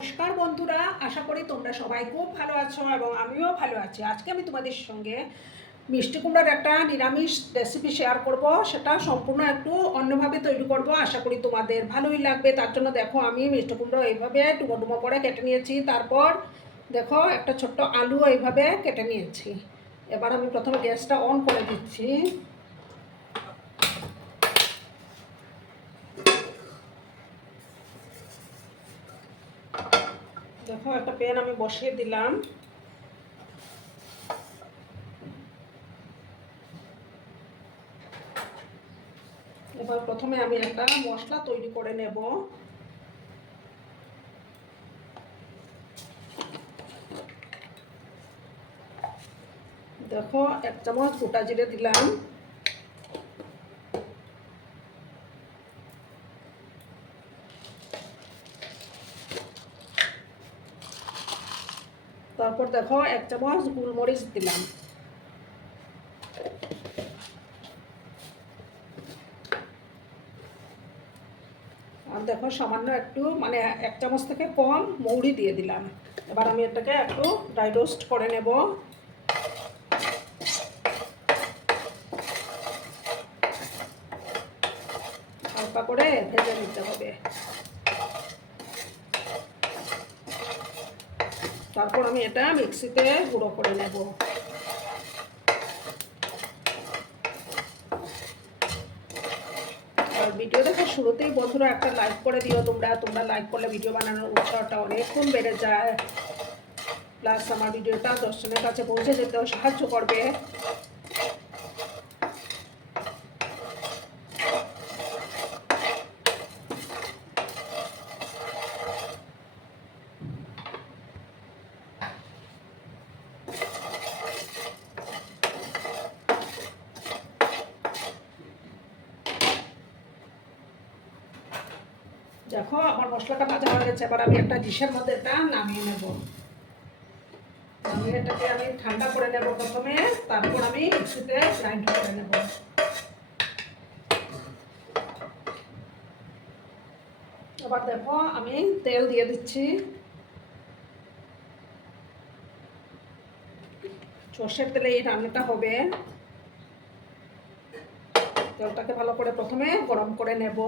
নমস্কার বন্ধুরা, আশা করি তোমরা সবাই খুব ভালো আছো এবং আমিও ভালো আছি। আজকে আমি তোমাদের সঙ্গে মিষ্টি কুমড়ার একটা নিরামিষ রেসিপি শেয়ার করব। সেটা সম্পূর্ণ একটু অন্যভাবে তৈরি করব। আশা করি তোমাদের ভালোই লাগবে। তার জন্য দেখো, আমি মিষ্টি কুমড়ো এইভাবে ডুবো ডুবো করে কেটে নিয়েছি। তারপর দেখো, একটা ছোট্ট আলু এইভাবে কেটে নিয়েছি। এবার আমি প্রথমে গ্যাসটা অন করে দিচ্ছি। দেখো, একটা প্যান আমি বসিয়ে দিলাম। এবার প্রথমে আমি একটা মশলা তৈরি করে নেব। দেখো, এক চামচ গোটা জিরে দিলাম। তারপর দেখো এক চামচ গোলমরিচ দিলাম। আর দেখো সামান্য একটু মানে এক চামচ থেকে কম মৌরি দিয়ে দিলাম। এবার আমি এটাকে একটু ড্রাই রোস্ট করে নেব। হালকা করে ভেজে নিতে হবে। তারপর আমি এটা মিক্সিতে গুঁড়ো করে নেব। আর ভিডিও দেখার শুরুতেই বন্ধুরা একটা লাইক করে দিও তোমরা। তোমরা লাইক করলে ভিডিও বানানোর উৎসাহটা অনেকক্ষণ বেড়ে যায়। প্লাস আমার ভিডিওটা দর্শনের কাছে পৌঁছে যেতেও সাহায্য করবে। দেখো, আমার মশলাটা ভাজা হয়ে গেছে, এবার আমি একটা ডিশের মধ্যে এটা নামিয়ে নেব। নামিয়ে এটাকে আমি ঠান্ডা করে নেব প্রথমে, তারপর আমি মিক্সিতে গ্রাইন্ড করে নেব। এবার দেখো, আমি তেল দিয়ে দিচ্ছি। সর্ষের তেলে এই রান্নাটা হবে। তেলটাকে ভালো করে প্রথমে গরম করে নেব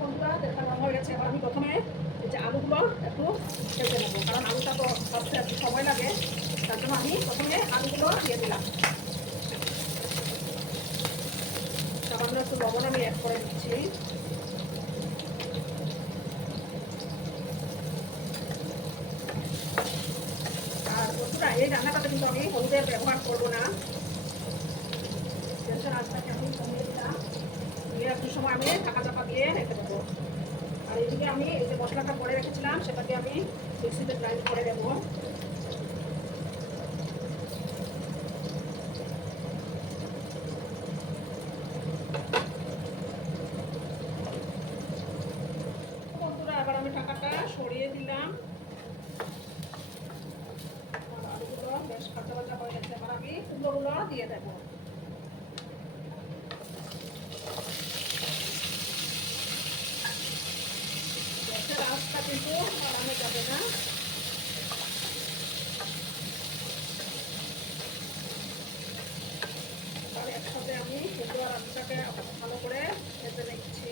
বন্ধুরা তেলটা গরম হয়ে গেছে এবার আমি প্রথমে এই যে আলুগুলো একটু ভেজে নেব কারণ আলুটা তো ভাজতে একটু সময় লাগে তার জন্য আমি প্রথমে আলুগুলো দিয়ে দিলাম সামান্য একটু লবণ আমি অ্যাড করে দিচ্ছি আর বন্ধুরা এই রান্নাটাতে কিন্তু আমি হলুদের ব্যবহার করব না গ্যাসের আঁচটাকে আমি কমিয়ে দিলাম দিয়ে একটু সময় আমি ঢাকা চাপা দিয়ে রেখে দেবো আর এইদিকে আমি এই যে মশলাটা করে রেখেছিলাম, সেটাকে আমি মিক্সিতে গ্রাইন্ড করে দেবো বন্ধুরা এবার আমি টাকাটা সরিয়ে দিলাম আর আলুগুলো বেশ কাঁচা কাঁচা হয়ে গেছে এবার আমি কুমড়োগুলো দিয়ে দেবো গ্যাসের আঁচটা কিন্তু বাড়ানো যাবে না এবার একসাথে আমি কুমড়ো আর আলুটাকে ভালো করে ভেজে নিচ্ছি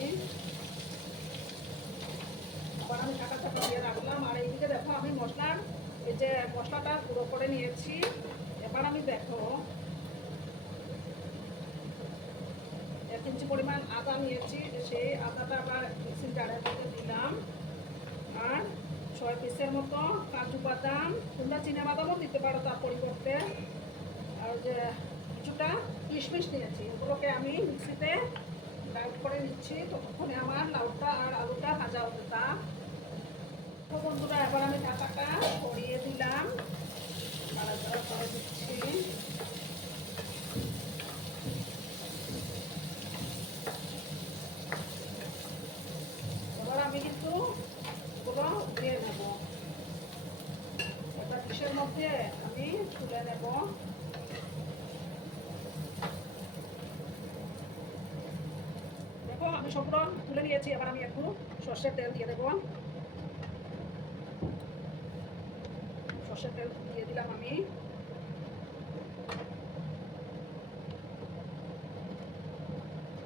আবার আমি ঢাকা চাপা দিয়ে রাখলাম আর এইদিকে দেখো আমি মশলার এই যে মশলাটা গুঁড়ো করে নিয়েছি এবার আমি দেখো এক ইঞ্চি পরিমাণ আদা নিয়েছি সেই আদাটা আবার মিক্সির জারের মধ্যে দিলাম। আর ছয় পিসের মতো কাজু বাদাম, তোমরা চিনা বাদামও দিতে পারো তার পরিবর্তে। আর যে কিছুটা কিশমিশ নিয়েছি এগুলোকে আমি মিক্সিতে গ্রাইন্ড করে নিচ্ছি। ততক্ষণে আমার লাউটা আর আলুটা ভাজা হতে থাক তো বন্ধুরা, এবার আমি ঢাকাটা সরিয়ে দিলাম। নাড়াচাড়া করে দিচ্ছি আমি সবগুলো তুলে নিয়েছি, এবার আমি একটু সর্ষের তেল দিয়ে দেবো। সর্ষের তেল দিয়ে দিলাম আমি।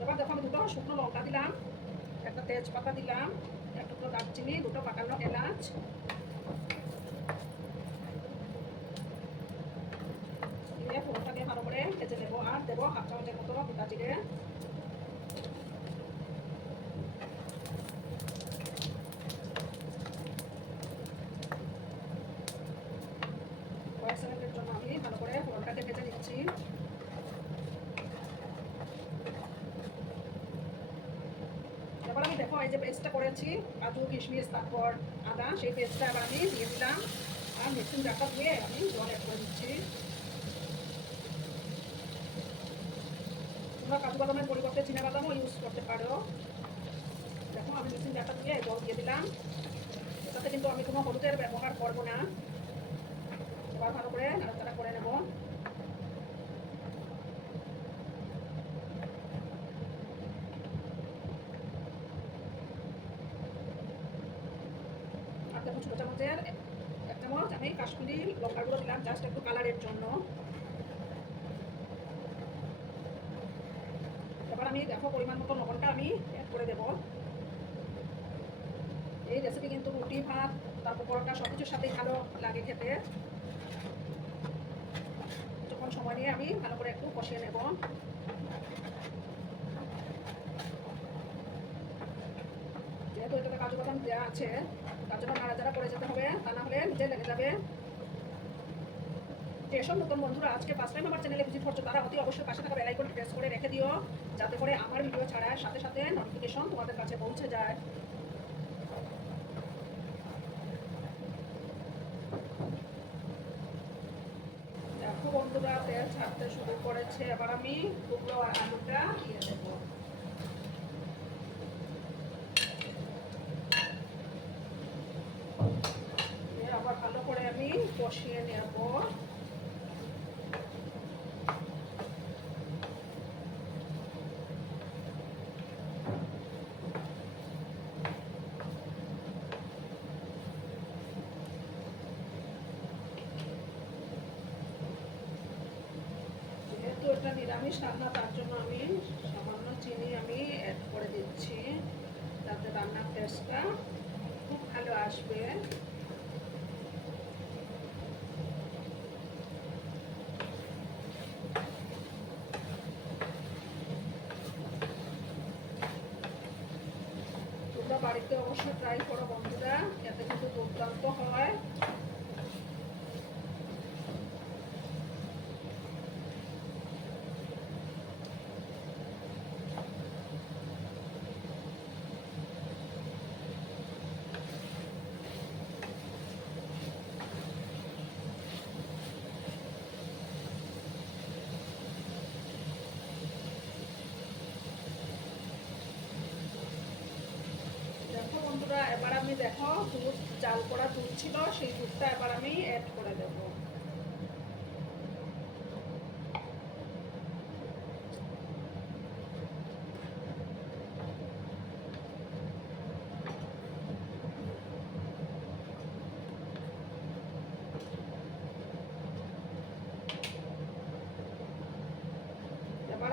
এবার দেখো আমি দুটো শুকনো লঙ্কা দিলাম, একটা তেজপাতা দিলাম একটা টুকরো দারচিনি, দুটো পাকানো এলাচ। দিয়ে ফোড়নটাকে ভালো করে ভেজে নেব, আর দেবো হাফ চামচের মতো গোটা জিরে কয়েক সেকেন্ডের জন্য আমি ভালো করে ফোড়নটাকে ভেজে নিচ্ছি এবার আমি দেখো, এই যে পেস্টটা করেছি, কাজু, কিশমিশ, তারপর আদা, সেই পেস্টটা এবার আমি দিয়ে দিলাম। আর মিক্সিং জারটা দিয়ে আমি জল অ্যাড করে দিচ্ছি। তোমরা কাজু বাদামের পরিবর্তে চীনা বাদামও ইউজ করতে পারো। দেখো, আমি মিক্সিং জারটা দিয়ে জল দিয়ে দিলাম। এটাতে কিন্তু আমি কোনো হলুদের ব্যবহার করব না। ভালো করে নাড়াচাড়া করে নেব আর দেখো ছোটো চামচের এক চামচ কাশ্মীরি লঙ্কার দিলাম জাস্ট একটু কালারের জন্য। এবার আমি দেখো পরিমাণ মতো লবণটা আমি অ্যাড করে দেব। এই রেসিপি কিন্তু রুটি, ভাত, তারপর পরোটা সব কিছুর সাথেই ভালো লাগে খেতে। যখন সময় নিয়ে আমি ভালো করে একটু কষিয়ে নেব। যেহেতু এটাতে কাজু বাদাম দেওয়া আছে, তার জন্য নাড়াচাড়া করে যেতে হবে। তা না হলে নিজে লেগে যাবে। যেসব নতুন বন্ধুরা, আজকে ফার্স্ট টাইম আমার চ্যানেলে ভিজিট করছ, তারা অতি অবশ্যই পাশে থাকা বেলাইকন প্রেস করে রেখে দিও, যাতে করে আমার ভিডিও ছাড়ার সাথে সাথে নোটিফিকেশন তোমাদের কাছে পৌঁছে যায়। দেখো বন্ধুরা, তেল ছাড়তে শুরু করেছে। এবার আমি টুকরো আর আলুটা দিয়ে দেবো। আবার ভালো করে আমি কষিয়ে নেব যেহেতু এটা নিরামিষ রান্না তার জন্য আমি সামান্য চিনি আমি অ্যাড করে দিচ্ছি। যাতে রান্নার টেস্টটা খুব ভালো আসবে। তোমরা বাড়িতে অবশ্যই ট্রাই করো, বন্ধুরা এতে কিন্তু দুর্দান্ত হয় দেখো বন্ধুরা এবার আমি দেখো দুধ জাল করা দুধ ছিল, সেই দুধটা এবার আমি অ্যাড করে দেব।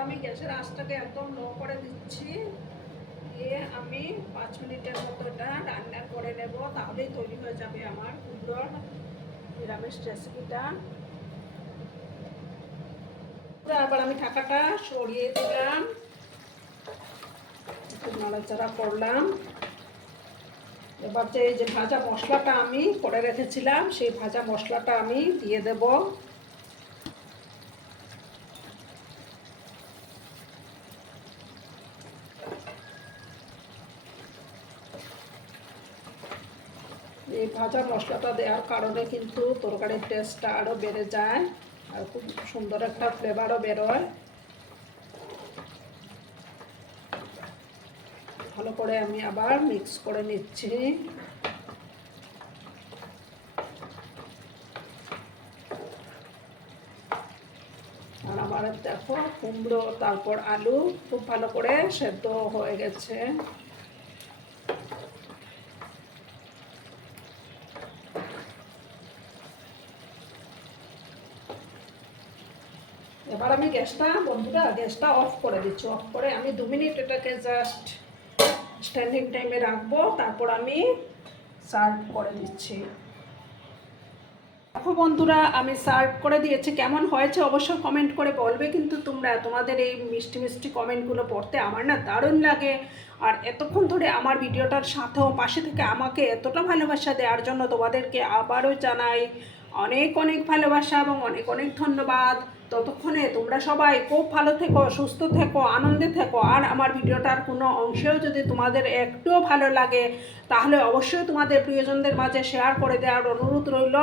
আমি গ্যাসের আঁচটাকে একদম লো করে দিচ্ছি। দিয়ে আমি পাঁচ মিনিটের মতো এটা রান্না করে নেব, তাহলেই তৈরি হয়ে যাবে আমার কুমড়োর নিরামিষ রেসিপিটা আবার আমি ঢাকাটা সরিয়ে দিলাম। নাড়াচাড়া করলাম। এবার যে ভাজা মশলাটা আমি করে রেখেছিলাম, সেই ভাজা মশলাটা আমি দিয়ে দেবো। এই ভাজা মশলাটা দেওয়ার কারণে কিন্তু তরকারির টেস্টটা আরও বেড়ে যায় আর খুব সুন্দর একটা ফ্লেভারও বেরোয়। ভালো করে আমি আবার মিক্স করে নিচ্ছি। আর আবার দেখো কুমড়ো, তারপর আলু, খুব ভালো করে সেদ্ধ হয়ে গেছে এবার আমি গ্যাসটা, বন্ধুরা, গ্যাসটা অফ করে দিচ্ছি অফ করে আমি দু মিনিট এটাকে জাস্ট স্ট্যান্ডিং টাইমে রাখব, তারপর আমি সার্ভ করে দিচ্ছি। দেখো বন্ধুরা, আমি সার্ভ করে দিয়েছি, কেমন হয়েছে অবশ্যই কমেন্ট করে বলবে, কিন্তু তোমরা, তোমাদের এই মিষ্টি মিষ্টি কমেন্টগুলো পড়তে আমার না দারুণ লাগে। আর এতক্ষণ ধরে আমার ভিডিওটার সাথেও পাশে থেকে আমাকে এতটা ভালোবাসা দেওয়ার জন্য তোমাদেরকে আবারও জানাই অনেক অনেক ভালোবাসা এবং অনেক অনেক ধন্যবাদ। ততক্ষণে তোমরা সবাই খুব ভালো থেকো, সুস্থ থেকো, আনন্দে থেকো। আর আমার ভিডিওটার কোনো অংশেও যদি তোমাদের একটুও ভালো লাগে, তাহলে অবশ্যই তোমাদের প্রিয়জনদের মাঝে শেয়ার করে দেওয়ার অনুরোধ রইল।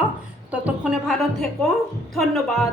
ততক্ষণে ভালো থেকো। ধন্যবাদ।